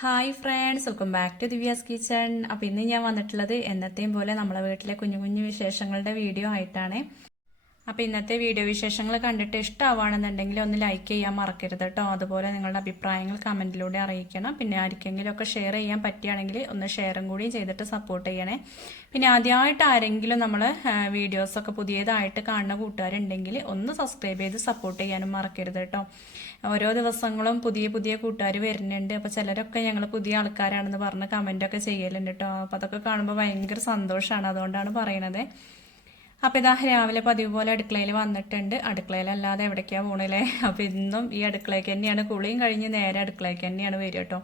Hi friends welcome back to Divya's kitchen അപ്പോൾ ഇന്ന് ഞാൻ വന്നിട്ടുള്ളത് എന്നത്തെയും പോലെ നമ്മളെ വീട്ടിലെ കുഞ്ഞു കുഞ്ഞു വിശേഷങ്ങളുടെ വീഡിയോ ആയിട്ടാണ്. അപ്പോൾ ഇന്നത്തെ വീഡിയോ വിശേഷങ്ങൾ കണ്ടിട്ട് ഇഷ്ടമാവുകയാണെന്നുണ്ടെങ്കിൽ ഒന്ന് ലൈക്ക് ചെയ്യാൻ മറക്കരുത് കേട്ടോ അതുപോലെ നിങ്ങളുടെ അഭിപ്രായങ്ങൾ കമന്റിലൂടെ അറിയിക്കണം. പിന്നെ ആർക്കെങ്കിലും ഒക്കെ ഷെയർ ചെയ്യാൻ പറ്റുകയാണെങ്കിൽ ഒന്ന് ഷെയറും കൂടി ചെയ്തിട്ട് സപ്പോർട്ട് ചെയ്യണേ. പിന്നെ ആദ്യമായിട്ട് ആരെങ്കിലും നമ്മൾ വീഡിയോസൊക്കെ പുതിയതായിട്ട് കാണുന്ന കൂട്ടുകാരുണ്ടെങ്കിൽ ഒന്ന് സബ്സ്ക്രൈബ് ചെയ്ത് സപ്പോർട്ട് ചെയ്യാനും മറക്കരുത് കേട്ടോ ഓരോ ദിവസങ്ങളും പുതിയ പുതിയ കൂട്ടുകാർ വരുന്നുണ്ട്. അപ്പോൾ ചിലരൊക്കെ ഞങ്ങൾ പുതിയ ആൾക്കാരാണെന്ന് പറഞ്ഞ് കമന്റൊക്കെ ചെയ്യലുണ്ട് കേട്ടോ അപ്പോൾ അതൊക്കെ കാണുമ്പോൾ ഭയങ്കര സന്തോഷമാണ് അതുകൊണ്ടാണ് പറയണത്. അപ്പോൾ ഇതാ രാവിലെ പതിവ് പോലെ അടുക്കളയിൽ വന്നിട്ടുണ്ട്. അടുക്കളയിലല്ലാതെ എവിടേക്കാണ് പോണല്ലേ അപ്പോൾ ഇന്നും ഈ അടുക്കളയ്ക്ക് തന്നെയാണ് കുളിയും കഴിഞ്ഞ് നേരെ അടുക്കളയ്ക്ക് തന്നെയാണ് വരിക കേട്ടോ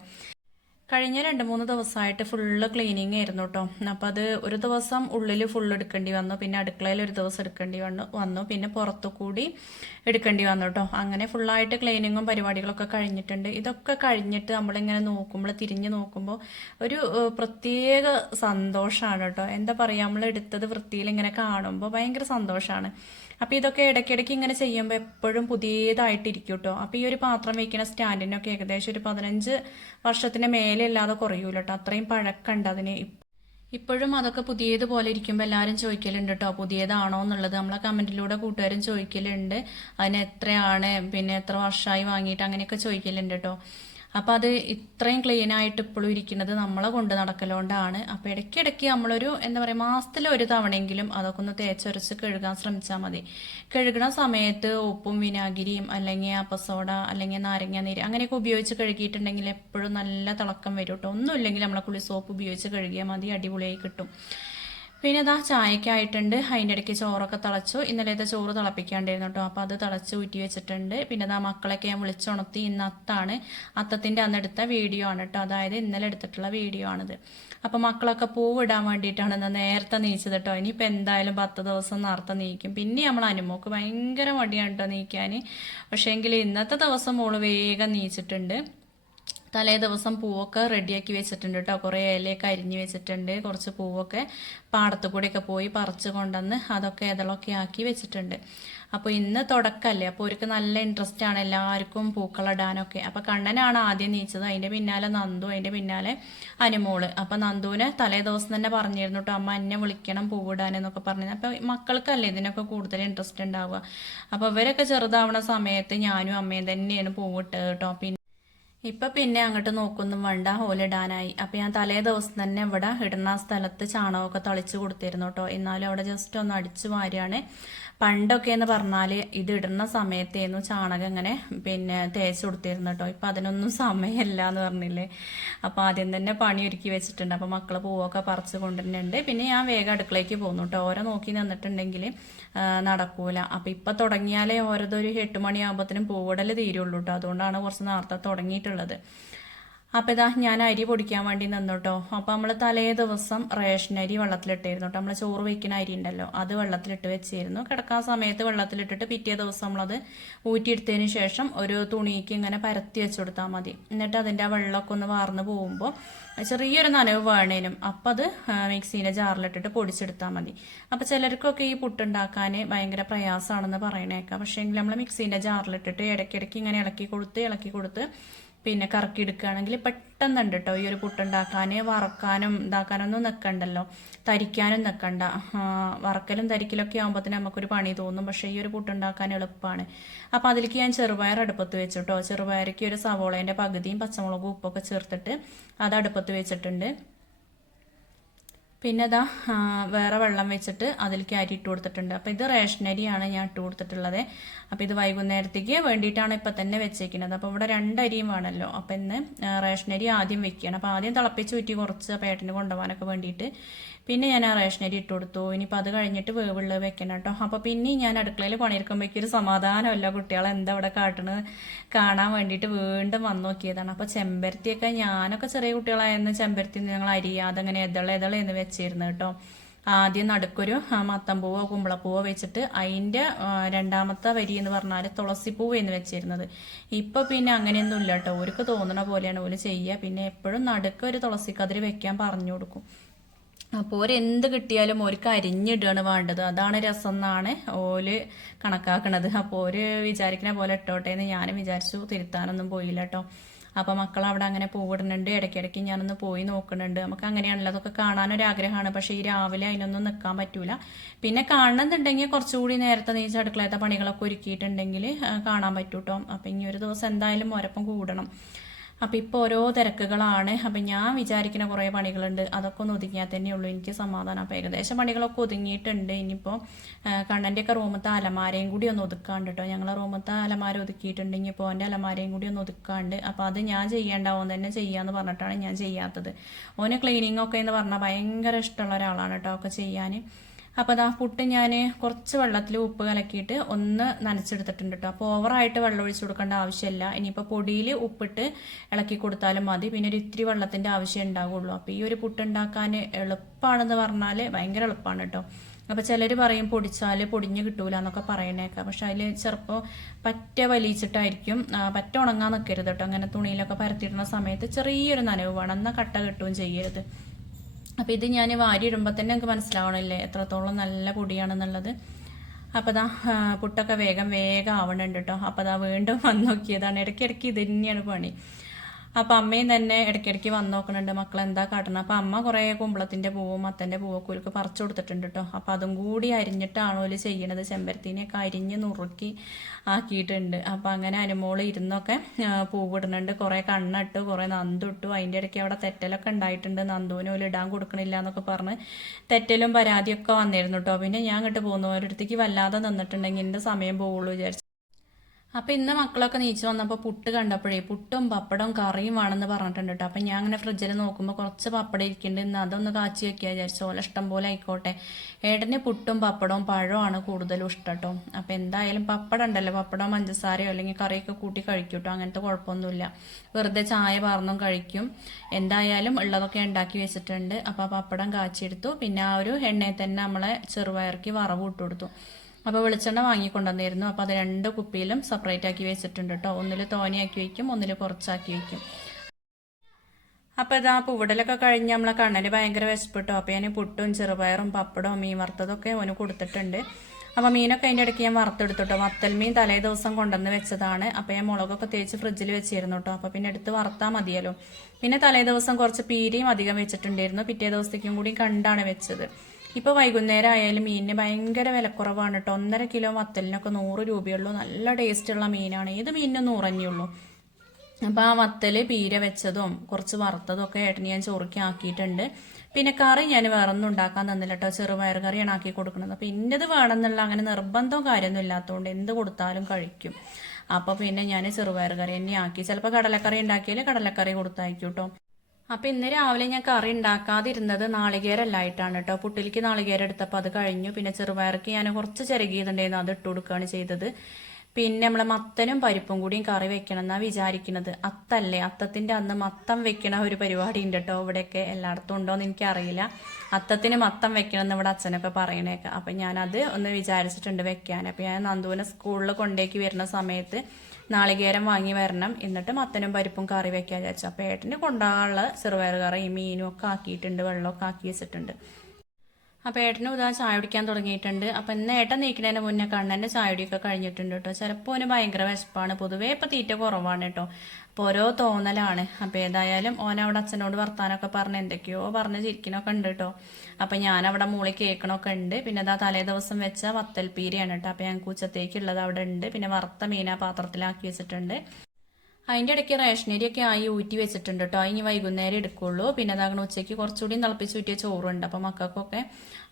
കഴിഞ്ഞ രണ്ട് മൂന്ന് ദിവസമായിട്ട് ഫുള്ള് ക്ലീനിങ് ആയിരുന്നു കേട്ടോ അപ്പോൾ അത് ഒരു ദിവസം ഉള്ളിൽ ഫുൾ എടുക്കേണ്ടി വന്നു. പിന്നെ അടുക്കളയിൽ ഒരു ദിവസം എടുക്കേണ്ടി വന്നു വന്നു. പിന്നെ പുറത്തു കൂടി എടുക്കേണ്ടി വന്നു കേട്ടോ അങ്ങനെ ഫുള്ളായിട്ട് ക്ലീനിങ്ങും പരിപാടികളൊക്കെ കഴിഞ്ഞിട്ടുണ്ട്. ഇതൊക്കെ കഴിഞ്ഞിട്ട് നമ്മളിങ്ങനെ നോക്കുമ്പോൾ തിരിഞ്ഞ് നോക്കുമ്പോൾ ഒരു പ്രത്യേക സന്തോഷമാണ് കേട്ടോ എന്താ പറയുക നമ്മൾ എടുത്തത് വൃത്തിയിൽ ഇങ്ങനെ കാണുമ്പോൾ ഭയങ്കര സന്തോഷമാണ് അപ്പോൾ ഇതൊക്കെ ഇടയ്ക്കിടയ്ക്ക് ഇങ്ങനെ ചെയ്യുമ്പോൾ എപ്പോഴും പുതിയതായിട്ടിരിക്കും കേട്ടോ അപ്പോൾ ഈ ഒരു പാത്രം വയ്ക്കുന്ന സ്റ്റാൻഡിനൊക്കെ ഏകദേശം ഒരു പതിനഞ്ച് വർഷത്തിന് മേലെ ഇല്ലാതെ കുറയൂല കേട്ടോ അത്രയും പഴക്കമുണ്ട് അതിന്. ഇപ്പോഴും അതൊക്കെ പുതിയതുപോലെ ഇരിക്കുമ്പോൾ എല്ലാവരും ചോദിക്കലുണ്ട് കേട്ടോ പുതിയതാണോ എന്നുള്ളത്. നമ്മളെ കമന്റിലൂടെ കൂട്ടുകാരും ചോദിക്കലുണ്ട്. അതിന് എത്രയാണ്? പിന്നെ എത്ര വർഷമായി വാങ്ങിയിട്ട്? അങ്ങനെയൊക്കെ ചോദിക്കലുണ്ട് കേട്ടോ അപ്പോൾ അത് ഇത്രയും ക്ലീൻ ആയിട്ട് ഇപ്പോഴും ഇരിക്കുന്നത് നമ്മളെ കൊണ്ട് നടക്കലോണ്ടാണ്. അപ്പോൾ ഇടയ്ക്കിടയ്ക്ക് നമ്മളൊരു എന്താ പറയുക മാസത്തിൽ ഒരു തവണയെങ്കിലും അതൊക്കെ ഒന്ന് തേച്ചൊരച്ച് കഴുകാൻ ശ്രമിച്ചാൽ മതി. കഴുകണ സമയത്ത് ഉപ്പും വിനാഗിരിയും അല്ലെങ്കിൽ അപ്പസോഡ അല്ലെങ്കിൽ നാരങ്ങ നീര് അങ്ങനെയൊക്കെ ഉപയോഗിച്ച് കഴുകിയിട്ടുണ്ടെങ്കിൽ എപ്പോഴും നല്ല തിളക്കം വരും കേട്ടോ ഒന്നുമില്ലെങ്കിൽ നമ്മളെ കുളി സോപ്പ് ഉപയോഗിച്ച് കഴുകിയാൽ മതി അടിപൊളിയായി കിട്ടും. പിന്നെ അതാ ചായക്കായിട്ടുണ്ട്. അതിന്റെ ഇടയ്ക്ക് ചോറൊക്കെ തിളച്ചു. ഇന്നലത്തെ ചോറ് തിളപ്പിക്കാണ്ടായിരുന്നു കേട്ടോ. അപ്പോൾ അത് തിളച്ച് ഊറ്റി വെച്ചിട്ടുണ്ട്. പിന്നെ അതാ മക്കളൊക്കെ ഞാൻ വിളിച്ചുണർത്തി. ഇന്ന് അത്താണ്. അത്തത്തിന്റെ അന്നെടുത്ത വീഡിയോ ആണ് കേട്ടോ. അതായത് ഇന്നലെ എടുത്തിട്ടുള്ള വീഡിയോ ആണിത്. അപ്പോൾ മക്കളൊക്കെ പൂവിടാൻ വേണ്ടിയിട്ടാണ് ഇന്ന് നേരത്തെ നീച്ചത് കേട്ടോ. ഇനിയിപ്പോൾ എന്തായാലും പത്ത് ദിവസം നേരത്തെ നീക്കും. പിന്നെ നമ്മൾ അനുമോക്ക് ഭയങ്കര മടിയാണ് കേട്ടോ നീക്കാൻ പക്ഷേ എങ്കിൽ ഇന്നത്തെ ദിവസം മോൾ വേഗം നീച്ചിട്ടുണ്ട്. തലേ ദിവസം പൂവൊക്കെ റെഡിയാക്കി വെച്ചിട്ടുണ്ട് കേട്ടോ കുറേ ഇലയൊക്കെ അരിഞ്ഞ് വെച്ചിട്ടുണ്ട്. കുറച്ച് പൂവൊക്കെ പാടത്തു കൂടെയൊക്കെ പോയി പറിച്ച് കൊണ്ടുവന്ന് അതൊക്കെ ഇതളൊക്കെ ആക്കി വെച്ചിട്ടുണ്ട്. അപ്പോൾ ഇന്ന് തുടക്കമല്ലേ അപ്പോൾ അവർക്ക് നല്ല ഇൻട്രസ്റ്റ് ആണ് എല്ലാവർക്കും പൂക്കളിടാനൊക്കെ അപ്പോൾ കണ്ണനാണ് ആദ്യം നീച്ചത്. അതിന്റെ പിന്നാലെ നന്ദു അതിന്റെ പിന്നാലെ അനുമോൾ. അപ്പോൾ നന്ദുവിനെ തലേ ദിവസം തന്നെ പറഞ്ഞിരുന്നു കേട്ടോ അമ്മ എന്നെ വിളിക്കണം പൂവിടാനെന്നൊക്കെ പറഞ്ഞു. അപ്പോൾ മക്കൾക്കല്ലേ ഇതിനൊക്കെ കൂടുതൽ ഇൻട്രസ്റ്റ് ഉണ്ടാവുക. അപ്പോൾ ഇവരൊക്കെ ചെറുതാവണ സമയത്ത് ഞാനും അമ്മയും തന്നെയാണ് പൂവിട്ടത് കേട്ടോ പിന്നെ ഇപ്പൊ പിന്നെ അങ്ങോട്ട് നോക്കൊന്നും വേണ്ട ഓലിടാനായി അപ്പൊ ഞാൻ തലേ ദിവസം തന്നെ ഇവിടെ ഇടുന്ന സ്ഥലത്ത് ചാണകമൊക്കെ തളിച്ചു കൊടുത്തിരുന്നു കേട്ടോ എന്നാലും അവിടെ ജസ്റ്റ് ഒന്ന് അടിച്ചു വാരിയാണ്. പണ്ടൊക്കെ എന്ന് പറഞ്ഞാൽ ഇത് ഇടുന്ന സമയത്തേന്നു ചാണകം ഇങ്ങനെ പിന്നെ തേച്ച് കൊടുത്തിരുന്നു കേട്ടോ ഇപ്പൊ അതിനൊന്നും സമയമല്ല എന്ന് പറഞ്ഞില്ലേ. അപ്പൊ ആദ്യം തന്നെ പണി ഒരുക്കി വെച്ചിട്ടുണ്ട്. അപ്പൊ മക്കൾ പൂവൊക്കെ പറിച്ച് കൊണ്ടുവരുന്നുണ്ട്. പിന്നെ ഞാൻ വേഗം അടുക്കളയ്ക്ക് പോകുന്നു കേട്ടോ ഓരോ നോക്കി നിന്നിട്ടുണ്ടെങ്കിൽ നടക്കൂല. അപ്പൊ ഇപ്പൊ തുടങ്ങിയാലേ ഓരോതൊരു എട്ട് മണിയാകുമ്പോഴത്തേനും പൂവിടൽ തീരുള്ളൂ കേട്ടോ അതുകൊണ്ടാണ് കുറച്ച് നേരത്തെ തുടങ്ങിയിട്ടുള്ളത്. അപ്പം ഇതാ ഞാൻ അരി പൊടിക്കാൻ വേണ്ടി നിന്നു കേട്ടോ അപ്പം നമ്മൾ തലേ ദിവസം റേഷൻ അരി വെള്ളത്തിലിട്ടായിരുന്നു കേട്ടോ നമ്മൾ ചോറ് വയ്ക്കുന്ന അരി ഉണ്ടല്ലോ അത് വെള്ളത്തിലിട്ട് വെച്ചിരുന്നു. കിടക്കാൻ സമയത്ത് വെള്ളത്തിലിട്ടിട്ട് പിറ്റേ ദിവസം നമ്മളത് ഊറ്റിയെടുത്തതിന് ശേഷം ഒരു തുണിക്ക് ഇങ്ങനെ പരത്തി വെച്ച് കൊടുത്താൽ മതി. എന്നിട്ട് അതിന്റെ ആ വെള്ളമൊക്കെ ഒന്ന് വാർന്ന് പോകുമ്പോൾ ചെറിയൊരു നനവ് വേണേനും. അപ്പം അത് മിക്സീന്റെ ജാറിലിട്ടിട്ട് പൊടിച്ചെടുത്താൽ മതി. അപ്പം ചിലർക്കൊക്കെ ഈ പുട്ടുണ്ടാക്കാൻ ഭയങ്കര പ്രയാസമാണെന്ന് പറയണേക്കാം. പക്ഷേ എങ്കിൽ നമ്മൾ മിക്സീന്റെ ജാറിലിട്ടിട്ട് ഇടയ്ക്കിടയ്ക്ക് ഇങ്ങനെ ഇളക്കി കൊടുത്ത് ഇളക്കി കൊടുത്ത് പിന്നെ കറക്കി എടുക്കുകയാണെങ്കിൽ പെട്ടെന്നുണ്ട് കേട്ടോ ഈ ഒരു പുട്ടുണ്ടാക്കാൻ വറക്കാനും ഇതാക്കാനൊന്നും നിൽക്കണ്ടല്ലോ തരിക്കാനും നിൽക്കണ്ട വറക്കലും തരിക്കലൊക്കെ ആകുമ്പോഴത്തേന് നമുക്കൊരു പണി തോന്നും. പക്ഷേ ഈ ഒരു പുട്ടുണ്ടാക്കാൻ എളുപ്പമാണ് അപ്പോൾ അതിലേക്ക് ഞാൻ ചെറുപയർ അടുപ്പത്ത് വെച്ചു കേട്ടോ ചെറുപയർക്ക് ഒരു സവോളേന്റെ പകുതിയും പച്ചമുളകും ഉപ്പൊക്കെ ചേർത്തിട്ട് അത് അടുപ്പത്ത് വെച്ചിട്ടുണ്ട്. പിന്നെ ഇതാ വേറെ വെള്ളം വെച്ചിട്ട് അതിലേക്ക് അരി ഇട്ട് കൊടുത്തിട്ടുണ്ട്. അപ്പോൾ ഇത് റേഷനരിയാണ് ഞാൻ ഇട്ട് കൊടുത്തിട്ടുള്ളത്. അപ്പോൾ ഇത് വൈകുന്നേരത്തേക്ക് വേണ്ടിയിട്ടാണ് ഇപ്പം തന്നെ വെച്ചേക്കുന്നത്. അപ്പോൾ ഇവിടെ രണ്ടരിയും വേണമല്ലോ അപ്പോൾ ഇന്ന് റേഷനരി ആദ്യം വെക്കുകയാണ്. അപ്പോൾ ആദ്യം തിളപ്പിച്ച് ഊറ്റി കുറച്ച് പേട്ടന് കൊണ്ടുപോകാനൊക്കെ വേണ്ടിയിട്ട് പിന്നെ ഞാൻ ആ റേഷൻ അരി ഇട്ട് കൊടുത്തു. ഇനിയിപ്പോൾ അത് കഴിഞ്ഞിട്ട് വേവുള്ളത് വെക്കണം കേട്ടോ. അപ്പോൾ പിന്നെ ഞാൻ അടുക്കളയിൽ പണിയെടുക്കുമ്പോഴേക്കും ഒരു സമാധാനമല്ല കുട്ടികളെ എന്താ അവിടെ കാട്ടണത്? കാണാൻ വേണ്ടിയിട്ട് വീണ്ടും വന്നു നോക്കിയതാണ്. അപ്പോൾ ചെമ്പരത്തിയൊക്കെ ഞാനൊക്കെ ചെറിയ കുട്ടികളായിരുന്നു. ചെമ്പരത്തി ഞങ്ങൾ അരിയാതെ അങ്ങനെ എതള എതള എന്ന് വെച്ചിരുന്നു കേട്ടോ. ആദ്യം നടുക്കൊരു മത്തമ്പൂവോ കുമ്പളപ്പൂവോ വെച്ചിട്ട് അതിന്റെ രണ്ടാമത്തെ വരി എന്ന് പറഞ്ഞാൽ തുളസിപ്പൂവ് എന്ന് വെച്ചിരുന്നത്. ഇപ്പോൾ പിന്നെ അങ്ങനെയൊന്നും ഇല്ല കേട്ടോ. ഓർക്ക് തോന്നണ പോലെയാണ് ഓൽ ചെയ്യുക പിന്നെ എപ്പോഴും നടുക്ക് ഒരു തുളസിക്കതിര് വെക്കാൻ പറഞ്ഞു കൊടുക്കും. അപ്പോൾ ഓരെന്ത് കിട്ടിയാലും ഓർക്ക് അരിഞ്ഞിടുകയാണ് വേണ്ടത്. അതാണ് രസം എന്നാണ് ഓൽ കണക്കാക്കണത്. അപ്പോൾ ഓര് വിചാരിക്കുന്ന പോലെ ഇട്ടോട്ടെ എന്ന് ഞാനും വിചാരിച്ചു. തിരുത്താനൊന്നും പോയില്ല കേട്ടോ അപ്പോൾ മക്കൾ അവിടെ അങ്ങനെ പോവിടുന്നുണ്ട്. ഇടയ്ക്കിടയ്ക്ക് ഞാനൊന്ന് പോയി നോക്കുന്നുണ്ട്. നമുക്ക് അങ്ങനെയാണല്ലോ. അതൊക്കെ കാണാനൊരാഗ്രഹമാണ്. പക്ഷേ ഈ രാവിലെ അതിനൊന്നും നിൽക്കാൻ പറ്റൂല. പിന്നെ കാണണമെന്നുണ്ടെങ്കിൽ കുറച്ചുകൂടി നേരത്തെ നീച്ച അടുക്കളത്തെ പണികളൊക്കെ ഒരുക്കിയിട്ടുണ്ടെങ്കിൽ കാണാൻ പറ്റൂട്ടോ അപ്പം ഇനി ഒരു ദിവസം എന്തായാലും ഒരപ്പം കൂടണം. അപ്പം ഇപ്പോൾ ഓരോ തിരക്കുകളാണ്. അപ്പം ഞാൻ വിചാരിക്കുന്ന കുറേ പണികളുണ്ട്. അതൊക്കെ ഒന്ന് ഒതുങ്ങിയാൽ തന്നെയുള്ളൂ എനിക്ക് സമാധാനം. അപ്പം ഏകദേശം പണികളൊക്കെ ഒതുങ്ങിയിട്ടുണ്ട്. ഇനിയിപ്പോൾ കണ്ണന്റെയൊക്കെ റൂമത്തെ അലമാരയും കൂടി ഒന്ന് ഒതുക്കാണ്ട് കേട്ടോ ഞങ്ങളെ റൂമത്തെ അലമാര ഒതുക്കിയിട്ടുണ്ടെങ്കിൽ ഇപ്പോൾ എന്റെ അലമാരയും കൂടി ഒന്ന് ഒതുക്കാണ്ട്. അപ്പോൾ അത് ഞാൻ ചെയ്യേണ്ടാവും തന്നെ ചെയ്യാമെന്ന് പറഞ്ഞിട്ടാണ് ഞാൻ ചെയ്യാത്തത്. ഓന് ക്ലീനിങ് ഒക്കെ എന്ന് പറഞ്ഞാൽ ഭയങ്കര ഇഷ്ടമുള്ള ഒരാളാണ് കേട്ടോ ഒക്കെ ചെയ്യാൻ അപ്പോൾ അതാ പുട്ട് ഞാൻ കുറച്ച് വെള്ളത്തിൽ ഉപ്പ് കലക്കിയിട്ട് ഒന്ന് നനച്ചെടുത്തിട്ടുണ്ട് കേട്ടോ അപ്പോൾ ഓവറായിട്ട് വെള്ളം ഒഴിച്ച് കൊടുക്കേണ്ട ആവശ്യമില്ല ഇനിയിപ്പോൾ പൊടിയിൽ ഉപ്പിട്ട് ഇളക്കി കൊടുത്താലും മതി. പിന്നെ ഒരു ഇത്തിരി വെള്ളത്തിന്റെ ആവശ്യം ഉണ്ടാവുള്ളൂ. അപ്പോൾ ഈ ഒരു പുട്ട് ഉണ്ടാക്കാൻ എളുപ്പമാണെന്ന് പറഞ്ഞാൽ ഭയങ്കര എളുപ്പമാണ് കേട്ടോ അപ്പോൾ ചിലർ പറയും പൊടിച്ചാൽ പൊടിഞ്ഞ് കിട്ടൂല എന്നൊക്കെ പറയണേക്കാം. പക്ഷെ അതിൽ ചെറുപ്പം പറ്റ വലിയിച്ചിട്ടായിരിക്കും പറ്റ ഉണങ്ങാൻ നിൽക്കരുത് കേട്ടോ അങ്ങനെ തുണിയിലൊക്കെ പരത്തിയിടുന്ന സമയത്ത് ചെറിയൊരു നനവ് വേണം. എന്നാൽ കട്ട കിട്ടുകയും ചെയ്യരുത്. അപ്പോൾ ഇത് ഞാൻ വാരി ഇടുമ്പോൾ തന്നെ എനിക്ക് മനസ്സിലാവണല്ലേ? എത്രത്തോളം നല്ല പൊടിയാണെന്നുള്ളത്. അപ്പോൾ അതാ പുട്ടൊക്കെ വേഗം വേഗം ആവണുണ്ട് കേട്ടോ അപ്പോൾ അതാ വീണ്ടും വന്ന് നോക്കിയതാണ്. ഇടയ്ക്കിടയ്ക്ക് ഇത് തന്നെയാണ് പണി. അപ്പോൾ അമ്മയും തന്നെ ഇടയ്ക്കിടയ്ക്ക് വന്ന് നോക്കുന്നുണ്ട് മക്കൾ എന്താ കാട്ടണം? അപ്പോൾ അമ്മ കുറേ കുമ്പളത്തിന്റെ പൂവും മത്തന്റെ പൂവൊക്കെ ഒരുക്ക് പറിച്ചു കൊടുത്തിട്ടുണ്ട് കേട്ടോ അപ്പോൾ അതും കൂടി അരിഞ്ഞിട്ടാണോ ഓൽ ചെയ്യണത്. ചെമ്പരത്തിനെയൊക്കെ അരിഞ്ഞ് നുറുക്കി ആക്കിയിട്ടുണ്ട്. അപ്പോൾ അങ്ങനെ അനുമോൾ ഇരുന്നൊക്കെ പൂവ് പൂവിടുന്നുണ്ട്. കുറേ കണ്ണിട്ട് കുറേ നന്ദിട്ടു. അതിന്റെ ഇടയ്ക്ക് അവിടെ തെറ്റലൊക്കെ ഉണ്ടായിട്ടുണ്ട്. നന്ദുവിന് ഒരു ഇടാൻ കൊടുക്കണില്ല എന്നൊക്കെ പറഞ്ഞ് തെറ്റലും പരാതിയൊക്കെ വന്നിരുന്നു കേട്ടോ പിന്നെ ഞാൻ അങ്ങോട്ട് പോകുന്നു. ഓരോരുത്തേക്ക് വല്ലാതെ നിന്നിട്ടുണ്ടെങ്കിൽ എന്റെ സമയം പോവുള്ളൂ വിചാരിച്ചു. അപ്പൊ ഇന്ന് മക്കളൊക്കെ നീച്ചു വന്നപ്പോൾ പുട്ട് കണ്ടപ്പോഴേ പുട്ടും പപ്പടവും കറിയും വേണമെന്ന് പറഞ്ഞിട്ടുണ്ട് കേട്ടോ അപ്പൊ ഞാൻ അങ്ങനെ ഫ്രിഡ്ജിൽ നോക്കുമ്പോൾ കുറച്ച് പപ്പടം ഇരിക്കുന്നുണ്ട്. ഇന്ന് അതൊന്ന് കാച്ചി വെക്കുക വിചാരിച്ചു. ഓല ഇഷ്ടം പോലെ ആയിക്കോട്ടെ. ഏട്ടന് പുട്ടും പപ്പടവും പഴമാണ് കൂടുതലും ഇഷ്ടം കേട്ടോ അപ്പൊ എന്തായാലും പപ്പടം ഉണ്ടല്ലോ. പപ്പടം പഞ്ചസാരയോ അല്ലെങ്കിൽ കറിയൊക്കെ കൂട്ടി കഴിക്കും കേട്ടോ അങ്ങനത്തെ കുഴപ്പമൊന്നുമില്ല. വെറുതെ ചായ പാർന്നും കഴിക്കും. എന്തായാലും ഉള്ളതൊക്കെ ഉണ്ടാക്കി വെച്ചിട്ടുണ്ട്. അപ്പൊ ആ പപ്പടം കാച്ചിയെടുത്തു പിന്നെ ആ ഒരു എണ്ണയിൽ തന്നെ നമ്മളെ ചെറുപയർക്ക് വറവ് ഇട്ട് കൊടുത്തു. അപ്പോൾ വെളിച്ചെണ്ണ വാങ്ങിക്കൊണ്ടുവന്നിരുന്നു. അപ്പോൾ അത് രണ്ട് കുപ്പിയിലും സെപ്പറേറ്റ് ആക്കി വെച്ചിട്ടുണ്ട് കേട്ടോ ഒന്നിൽ തോനെയാക്കി വെക്കും ഒന്നിൽ കുറച്ചാക്കി വെക്കും. അപ്പോൾ ഇതാ പൂവിടലൊക്കെ കഴിഞ്ഞ് നമ്മളെ കണ്ണന് ഭയങ്കര വിശപ്പിട്ടോ. അപ്പോൾ ഞാൻ പുട്ടും ചെറുപയറും പപ്പടവും മീൻ വറുത്തതൊക്കെ ഓന് കൊടുത്തിട്ടുണ്ട്. അപ്പോൾ മീനൊക്കെ അതിന്റെ ഇടയ്ക്ക് ഞാൻ വറുത്തെടുത്തിട്ടോ വത്തൽ മീൻ തലേ ദിവസം കൊണ്ടുവന്ന് വെച്ചതാണ്. അപ്പോൾ ഞാൻ മുളകൊക്കെ തേച്ച് ഫ്രിഡ്ജിൽ വെച്ചിരുന്നു കേട്ടോ അപ്പോൾ പിന്നെ എടുത്ത് വറുത്താൽ മതിയല്ലോ. പിന്നെ തലേ ദിവസം കുറച്ച് പീരിയും അധികം വെച്ചിട്ടുണ്ടായിരുന്നു. പിറ്റേ ദിവസത്തേക്കും കൂടി കണ്ടാണ് വെച്ചത്. ഇപ്പോൾ വൈകുന്നേരം ആയാലും മീനിന് ഭയങ്കര വിലക്കുറവാണ് കേട്ടോ ഒന്നര കിലോ വത്തലിനൊക്കെ നൂറ് രൂപയുള്ളൂ. നല്ല ടേസ്റ്റ് ഉള്ള മീനാണ്. ഏത് മീനിനും നൂറഞ്ഞുള്ളൂ അപ്പോൾ ആ വത്തൽ പീര വെച്ചതും കുറച്ച് വറുത്തതും ഒക്കെ ഏട്ടന് ഞാൻ ചൊറുക്കി ആക്കിയിട്ടുണ്ട്. പിന്നെ കറി ഞാൻ വേറൊന്നും ഉണ്ടാക്കാൻ തന്നില്ല കേട്ടോ ചെറുപയർ കറിയാണ് ആക്കി കൊടുക്കുന്നത്. അപ്പോൾ ഇന്നത് വേണമെന്നുള്ള അങ്ങനെ നിർബന്ധവും കാര്യമൊന്നും ഇല്ലാത്തതുകൊണ്ട് എന്ത് കൊടുത്താലും കഴിക്കും. അപ്പോൾ പിന്നെ ഞാൻ ചെറുപയർ കറി തന്നെ ആക്കി. ചിലപ്പോൾ കടലക്കറി ഉണ്ടാക്കിയാൽ കടലക്കറി കൊടുത്തയക്കും കേട്ടോ അപ്പൊ ഇന്ന് രാവിലെ ഞാൻ കറി ഉണ്ടാക്കാതിരുന്നത് നാളികേരല്ലായിട്ടാണ് കേട്ടോ. പുട്ടിലേക്ക് നാളികേരം എടുത്തപ്പോൾ അത് കഴിഞ്ഞു. പിന്നെ ചെറുപയർക്ക് ഞാൻ കുറച്ച് ചിരകിയതുണ്ടായിരുന്നു അത് ഇട്ട് കൊടുക്കുകയാണ് ചെയ്തത്. പിന്നെ നമ്മളെ മത്തനും പരിപ്പും കൂടിയും കറി വെക്കണം എന്നാ വിചാരിക്കുന്നത്. അത്തല്ലേ? അത്തത്തിന്റെ അന്ന് മത്തം വെക്കണ ഒരു പരിപാടി ഉണ്ട് കേട്ടോ. ഇവിടെയൊക്കെ എല്ലായിടത്തും ഉണ്ടോന്ന് എനിക്കറിയില്ല. അത്തത്തിന് മത്തം വെക്കണം എന്ന് ഇവിടെ അച്ഛനൊക്കെ പറയണേക്കാം. അപ്പൊ ഞാനത് ഒന്ന് വിചാരിച്ചിട്ടുണ്ട് വെക്കാൻ. അപ്പൊ ഞാൻ നന്ദുവിനെ സ്കൂളിൽ കൊണ്ടേക്ക് വരുന്ന സമയത്ത് നാളികേരം വാങ്ങി വരണം. എന്നിട്ട് മത്തനും പരിപ്പും കറി വെക്കാൻ വിചാരിച്ചു. അപ്പോൾ ഏട്ടന് കൊണ്ടുപോകാനുള്ള ചെറുപയർ കറി മീനും ഒക്കെ ആക്കിയിട്ടുണ്ട് വെള്ളമൊക്കെ ആക്കി വെച്ചിട്ടുണ്ട്. അപ്പോൾ ഏട്ടനും ഇതാ ചായ കുടിക്കാൻ തുടങ്ങിയിട്ടുണ്ട്. അപ്പം ഇന്ന് ഏട്ടൻ നീക്കുന്നതിന് മുന്നേ കണ്ണന്റെ ചായ കുടിയൊക്കെ കഴിഞ്ഞിട്ടുണ്ട് കേട്ടോ. ചിലപ്പോൾ ഓന് ഭയങ്കര വിശപ്പാണ്. പൊതുവേ ഇപ്പം തീറ്റ കുറവാണ് കേട്ടോ. അപ്പോൾ ഓരോ തോന്നലാണ്. അപ്പോൾ ഏതായാലും ഓൻ അവിടെ അച്ഛനോട് വർത്താനൊക്കെ പറഞ്ഞ് എന്തൊക്കെയോ പറഞ്ഞ് ചിരിക്കണൊക്കെ ഉണ്ട് കേട്ടോ. അപ്പം ഞാൻ അവിടെ മൂളി കേൾക്കണൊക്കെ ഉണ്ട്. പിന്നെ അതാ തലേ ദിവസം വെച്ച വത്തൽപ്പീരിയാണ് കേട്ടോ. അപ്പോൾ ഞങ്ങൾക്ക് ഉച്ചത്തേക്കുള്ളത് അവിടെ ഉണ്ട്. പിന്നെ വറുത്ത മീന പാത്രത്തിലാക്കി വെച്ചിട്ടുണ്ട്. അതിന്റെ ഇടയ്ക്ക് റേഷനരിയൊക്കെ ആയി ഊറ്റി വെച്ചിട്ടുണ്ട് കേട്ടോ. ഇനി വൈകുന്നേരം എടുക്കുള്ളൂ. പിന്നെ അതാകണ ഉച്ചയ്ക്ക് കുറച്ചുകൂടി തിളപ്പിച്ച് ഊറ്റിയ ചോറുണ്ട്. അപ്പോൾ മക്കൾക്കൊക്കെ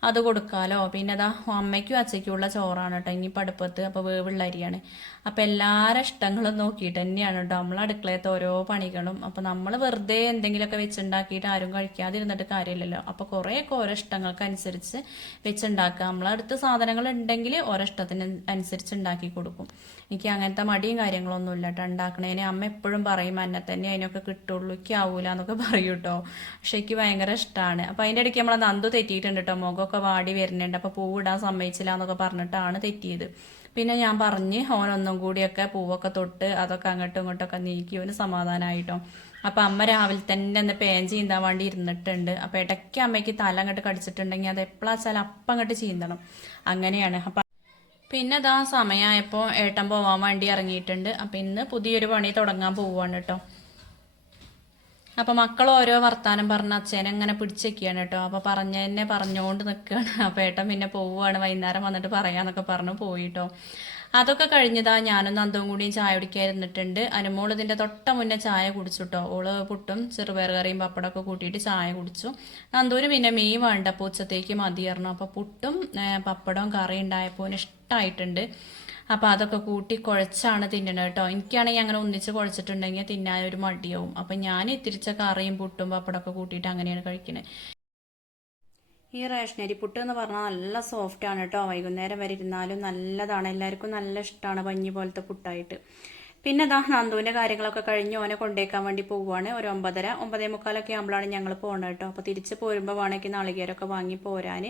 അത് കൊടുക്കാലോ. പിന്നെ അതാ അമ്മയ്ക്കും അച്ഛയ്ക്കും ഉള്ള ചോറാണ് കേട്ടോ. ഇനി പടുപ്പത്ത് അപ്പോൾ വേവുള്ള അരിയാണ്. അപ്പോൾ എല്ലാവരുടെ ഇഷ്ടങ്ങളും നോക്കിയിട്ട് തന്നെയാണ് കേട്ടോ. നമ്മൾ അടുക്കളയത്തെ ഓരോ പണികളും. അപ്പോൾ നമ്മൾ വെറുതെ എന്തെങ്കിലുമൊക്കെ വെച്ചുണ്ടാക്കിയിട്ട് ആരും കഴിക്കാതിരുന്നിട്ട് കാര്യമില്ലല്ലോ. അപ്പോൾ കുറേയൊക്കെ ഓരോ ഇഷ്ടങ്ങൾക്ക് അനുസരിച്ച് വെച്ചുണ്ടാക്കുക നമ്മളടുത്ത് സാധനങ്ങൾ ഉണ്ടെങ്കിൽ ഓരോ ഇഷ്ടത്തിന് അനുസരിച്ച് ഉണ്ടാക്കി കൊടുക്കും. എനിക്ക് അങ്ങനത്തെ മടിയും കാര്യങ്ങളൊന്നും ഇല്ല കേട്ടോ. ഉണ്ടാക്കണേനെ അമ്മ എപ്പോഴും പറയും എന്നെ തന്നെ അതിനൊക്കെ കിട്ടുള്ളൂ എനിക്ക് ആവൂല എന്നൊക്കെ പറയും കേട്ടോ പക്ഷെ എനിക്ക് ഭയങ്കര ഇഷ്ടമാണ് അപ്പോൾ അതിന്റെ ഇടയ്ക്ക് നമ്മളെ നന്ദു തെറ്റിയിട്ടുണ്ട് കേട്ടോ മുഖമൊക്കെ വാടി വരുന്നുണ്ട്. അപ്പോൾ പൂവിടാൻ സമ്മതിച്ചില്ല എന്നൊക്കെ പറഞ്ഞിട്ടാണ് തെറ്റിയത്. പിന്നെ ഞാൻ പറഞ്ഞ് ഒന്നും കൂടിയൊക്കെ പൂവൊക്കെ തൊട്ട് അതൊക്കെ അങ്ങോട്ടും ഇങ്ങോട്ടൊക്കെ നീക്കി ഓന് സമാധാനമായിട്ടോ അപ്പൊ അമ്മ രാവിലെ തന്നെ ഒന്ന് പേൻ ചീന്താൻ വേണ്ടി ഇരുന്നിട്ടുണ്ട്. അപ്പൊ ഇടയ്ക്ക് അമ്മയ്ക്ക് തല അങ്ങോട്ട് കടിച്ചിട്ടുണ്ടെങ്കിൽ അത് എപ്പോഴാ അപ്പം അങ്ങോട്ട് ചീന്തണം. അങ്ങനെയാണ്. അപ്പൊ പിന്നെ ഇതാ സമയമായപ്പോൾ ഏട്ടൻ പോവാൻ വേണ്ടി ഇറങ്ങിയിട്ടുണ്ട്. അപ്പം ഇന്ന് പുതിയൊരു പണി തുടങ്ങാൻ പോവാണ് കേട്ടോ അപ്പം മക്കൾ ഓരോ വർത്താനം പറഞ്ഞ അച്ഛനെ അങ്ങനെ പിടിച്ചേക്കാണ് കേട്ടോ അപ്പോൾ പറഞ്ഞ തന്നെ പറഞ്ഞുകൊണ്ട് നിൽക്കുകയാണ് അപ്പം ഏട്ടൻ പിന്നെ പോവുകയാണ് വൈകുന്നേരം വന്നിട്ട് പറയാന്നൊക്കെ പറഞ്ഞു പോയിട്ടോ അതൊക്കെ കഴിഞ്ഞതാ ഞാനും നന്ദവും കൂടിയും ചായ കുടിക്കാൻ ഇരുന്നിട്ടുണ്ട്. അനുമോൾ ഇതിന്റെ തൊട്ട മുന്നേ ചായ കുടിച്ചുട്ടോ. ഓൾ പുട്ടും ചെറുപയർ കറിയും പപ്പടമൊക്കെ കൂട്ടിയിട്ട് ചായ കുടിച്ചു. നന്ദൂര് പിന്നെ മീൻ വേണ്ട അപ്പോൾ ഉച്ചത്തേക്ക് മതിയായിരുന്നു. അപ്പോൾ പുട്ടും പപ്പടവും കറി ഉണ്ടായപ്പോൾ ഇഷ്ടമായിട്ടുണ്ട് അപ്പോൾ അതൊക്കെ കൂട്ടി കുഴച്ചാണ് തിന്നണത് കേട്ടോ. എനിക്കാണെങ്കിൽ അങ്ങനെ ഒന്നിച്ച് കുഴച്ചിട്ടുണ്ടെങ്കിൽ തിന്നാൻ ഒരു മടിയാവും. അപ്പം ഞാൻ ഇത്തിരിച്ച കറിയും പുട്ടും പപ്പടമൊക്കെ കൂട്ടിയിട്ട് അങ്ങനെയാണ് കഴിക്കുന്നത് ഈ റേഷൻ അരിപ്പുട്ട് എന്ന് പറഞ്ഞാൽ നല്ല സോഫ്റ്റ് ആണ് കേട്ടോ വൈകുന്നേരം വരെ ഇരുന്നാലും നല്ലതാണ്. എല്ലാവർക്കും നല്ല ഇഷ്ടമാണ് പഞ്ഞി പോലത്തെ പുട്ടായിട്ട്. പിന്നെ ദാ നന്ദുവിന്റെ കാര്യങ്ങളൊക്കെ കഴിഞ്ഞ് ഓനെ കൊണ്ടേക്കാൻ വേണ്ടി പോവുകയാണ് ഒരു ഒമ്പതര ഒമ്പതേ മുക്കാലൊക്കെ ആകുമ്പോഴാണ് ഞങ്ങൾ പോകുന്നത് കേട്ടോ അപ്പോൾ തിരിച്ച് പോരുമ്പോൾ വേണമെങ്കിൽ നാളികേരമൊക്കെ വാങ്ങി പോരാൻ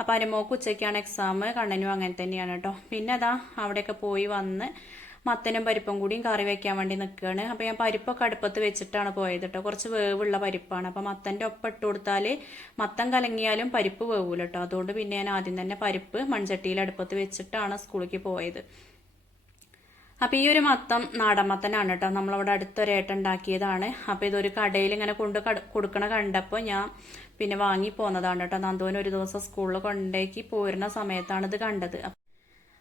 അപ്പോൾ അനുമോക്ക് ഉച്ചയ്ക്കാണ് എക്സാം കണ്ണനും അങ്ങനെ തന്നെയാണ് കേട്ടോ പിന്നെ അതാ അവിടെയൊക്കെ പോയി വന്ന് മത്തനും പരിപ്പും കൂടിയും കറി വെക്കാൻ വേണ്ടി നിൽക്കുകയാണ് അപ്പോൾ ഞാൻ പരിപ്പൊക്കെ അടുപ്പത്ത് വെച്ചിട്ടാണ് പോയത് കേട്ടോ കുറച്ച് വേവുള്ള പരിപ്പാണ്. അപ്പോൾ മത്തന്റെ ഒപ്പം ഇട്ട് കൊടുത്താൽ മത്തൻ കലങ്ങിയാലും പരിപ്പ് വേവൂല കേട്ടോ അതുകൊണ്ട് പിന്നെ ഞാൻ ആദ്യം തന്നെ പരിപ്പ് മൺചട്ടിയിൽ അടുപ്പത്ത് വെച്ചിട്ടാണ് സ്കൂളിലേക്ക് പോയത്. അപ്പോൾ ഈ ഒരു മത്തം നാടൻ മത്തനാണ് കേട്ടോ നമ്മളവിടെ അടുത്തൊരേട്ട ഉണ്ടാക്കിയതാണ്. അപ്പോൾ ഇതൊരു കടയിൽ ഇങ്ങനെ കൊണ്ട് കട- കൊടുക്കണ കണ്ടപ്പോൾ ഞാൻ പിന്നെ വാങ്ങി പോന്നതാണ് കേട്ടോ നന്ദുവിന് ഒരു ദിവസം സ്കൂളിൽ കൊണ്ടേക്ക് പോരുന്ന സമയത്താണ് ഇത് കണ്ടത്.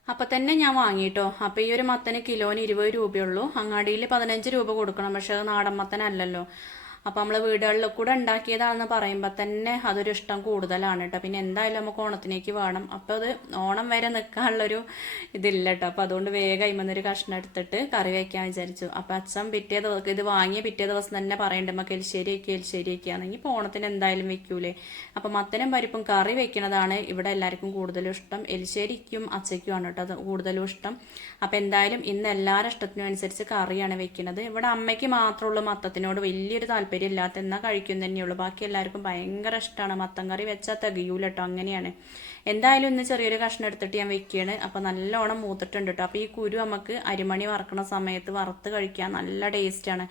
അപ്പൊ തന്നെ ഞാൻ വാങ്ങിട്ടോ. അപ്പൊ ഈ ഒരു മത്തന് കിലോന് ഇരുപത് രൂപയുള്ളൂ. അങ്ങാടിയിൽ പതിനഞ്ച് രൂപ കൊടുക്കണം. പക്ഷെ അത് നാടൻ മത്തനല്ലല്ലോ. അപ്പൊ നമ്മൾ വീടുകളിൽ കൂടെ ഉണ്ടാക്കിയതാണെന്ന് പറയുമ്പോൾ തന്നെ അതൊരു ഇഷ്ടം കൂടുതലാണ് കേട്ടോ പിന്നെ എന്തായാലും നമുക്ക് ഓണത്തിനേക്ക് വേണം. അപ്പോൾ അത് ഓണം വരെ നിൽക്കാനുള്ളൊരു ഇതില്ല കേട്ടോ അപ്പോൾ അതുകൊണ്ട് വേഗം ഇമ്മന്നൊരു കഷ്ണം എടുത്തിട്ട് കറി വയ്ക്കാൻ വിചാരിച്ചു. അപ്പം അച്ഛൻ പിറ്റേ ദിവസം ഇത് വാങ്ങിയ പിറ്റേ ദിവസം തന്നെ പറയണ്ട നമുക്ക് എലിശ്ശേരി വയ്ക്കുക വയ്ക്കുകയാണെങ്കിൽ ഇപ്പോൾ ഓണത്തിന് എന്തായാലും വെക്കൂലേ. അപ്പോൾ മത്തനും പരിപ്പും കറി വെക്കുന്നതാണ് ഇവിടെ എല്ലാവർക്കും കൂടുതലും ഇഷ്ടം. എലിശ്ശേരിക്കും അച്ചയ്ക്കുമാണ് കേട്ടോ അത് കൂടുതലും ഇഷ്ടം. അപ്പോൾ എന്തായാലും ഇന്ന് എല്ലാവരുടെ ഇഷ്ടത്തിനും അനുസരിച്ച് കറിയാണ് വെക്കുന്നത് ഇവിടെ അമ്മയ്ക്ക് മാത്രമുള്ള മത്തത്തിനോട് വലിയൊരു താല്പര്യം ഇല്ലാത്ത എന്നാൽ കഴിക്കും തന്നെയുള്ളൂ. ബാക്കി എല്ലാവർക്കും ഭയങ്കര ഇഷ്ടമാണ് മത്തം കറി വെച്ചാൽ തികയൂല കേട്ടോ അങ്ങനെയാണ്. എന്തായാലും ഇന്ന് ചെറിയൊരു കഷ്ണം എടുത്തിട്ട് ഞാൻ വെക്കുകയാണ്. അപ്പം നല്ലോണം മൂത്തിട്ടുണ്ട് കേട്ടോ അപ്പോൾ ഈ കുരു നമുക്ക് അരിമണി വറക്കണ സമയത്ത് വറുത്ത് കഴിക്കാൻ നല്ല ടേസ്റ്റാണ്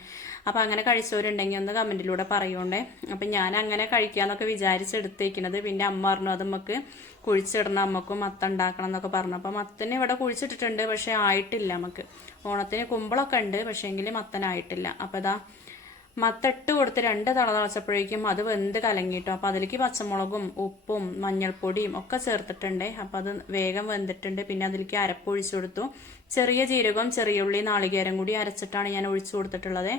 അപ്പോൾ അങ്ങനെ കഴിച്ചവരുണ്ടെങ്കിൽ ഒന്ന് കമന്റിലൂടെ പറയുകൊണ്ടേ അപ്പം ഞാൻ അങ്ങനെ കഴിക്കാമെന്നൊക്കെ വിചാരിച്ചെടുത്തേക്കുന്നത് പിന്നെ അമ്മ പറഞ്ഞു അത് നമുക്ക് കുഴിച്ചിടണം നമുക്ക് മത്ത ഉണ്ടാക്കണം എന്നൊക്കെ പറഞ്ഞു. അപ്പോൾ മത്തന് ഇവിടെ കുഴിച്ചിട്ടിട്ടുണ്ട് പക്ഷേ ആയിട്ടില്ല നമുക്ക്. ഓണത്തിന് കുമ്പളൊക്കെ ഉണ്ട് പക്ഷേങ്കിൽ മത്തനായിട്ടില്ല. അപ്പോൾ ഇതാ മത്തിട്ട് കൊടുത്ത് രണ്ട് തള തിളച്ചപ്പോഴേക്കും അത് വെന്ത് കലങ്ങിയിട്ടു. അപ്പൊ അതിലേക്ക് പച്ചമുളകും ഉപ്പും മഞ്ഞൾപ്പൊടിയും ഒക്കെ ചേർത്തിട്ടുണ്ട്. അപ്പൊ അത് വേഗം വെന്തിട്ടുണ്ട്. പിന്നെ അതിലേക്ക് അരപ്പൊഴിച്ചു കൊടുത്തു. ചെറിയ ജീരകം ചെറിയ ഉള്ളി നാളികേരം കൂടി അരച്ചിട്ടാണ് ഞാൻ ഒഴിച്ചു കൊടുത്തിട്ടുള്ളത്.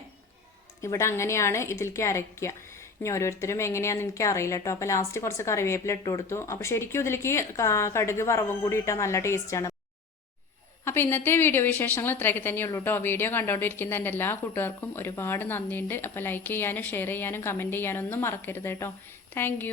ഇവിടെ അങ്ങനെയാണ് ഇതിലേക്ക് അരയ്ക്കുക. ഇനി ഓരോരുത്തരും എങ്ങനെയാന്ന് എനിക്ക് അറിയില്ല കേട്ടോ. അപ്പൊ ലാസ്റ്റ് കുറച്ച് കറിവേപ്പില ഇട്ട് കൊടുത്തു. അപ്പൊ ശരിക്കും ഇതിലേക്ക് കടുക് വറവും കൂടി ഇട്ടാൽ നല്ല ടേസ്റ്റാണ് അപ്പോൾ ഇന്നത്തെ വീഡിയോ വിശേഷങ്ങൾ ഇത്രയൊക്കെ തന്നെയുള്ളൂ കേട്ടോ വീഡിയോ കണ്ടുകൊണ്ടിരിക്കുന്ന എന്റെ എല്ലാ കൂട്ടുകാർക്കും ഒരുപാട് നന്ദിയുണ്ട്. അപ്പോൾ ലൈക്ക് ചെയ്യാനും ഷെയർ ചെയ്യാനും കമന്റ് ചെയ്യാനും ഒന്നും മറക്കരുത് കേട്ടോ താങ്ക്